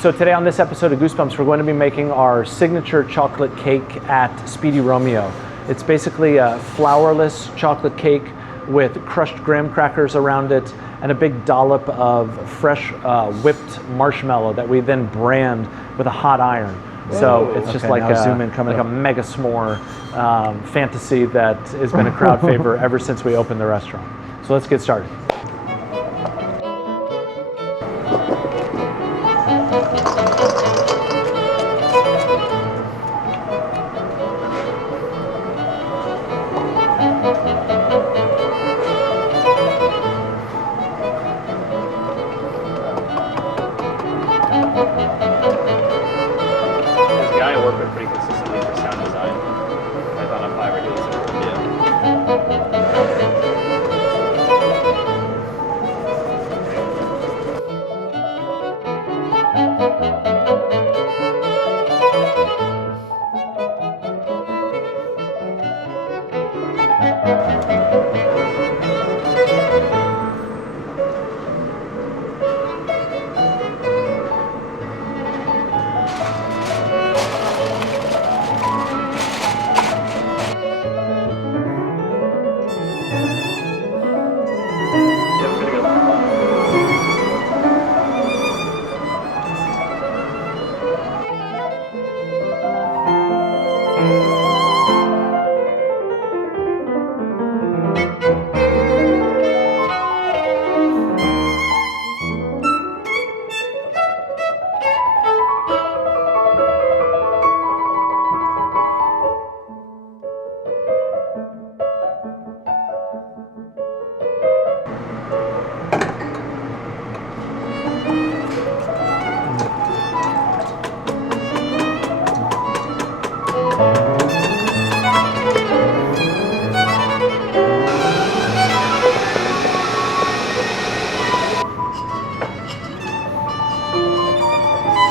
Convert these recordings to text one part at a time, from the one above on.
So today on this episode of Goosebumps, we're going to be making our signature chocolate cake at Speedy Romeo. It's basically a flourless chocolate cake with crushed graham crackers around it and a big dollop of fresh whipped marshmallow that we then brand with a hot iron. So it's just like a mega s'more fantasy that has been a crowd favorite ever since we opened the restaurant. So let's get started. I work with pretty consistently for sound design. I thought on Fiverr he was a good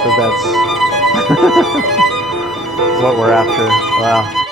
So that's what we're after. Wow.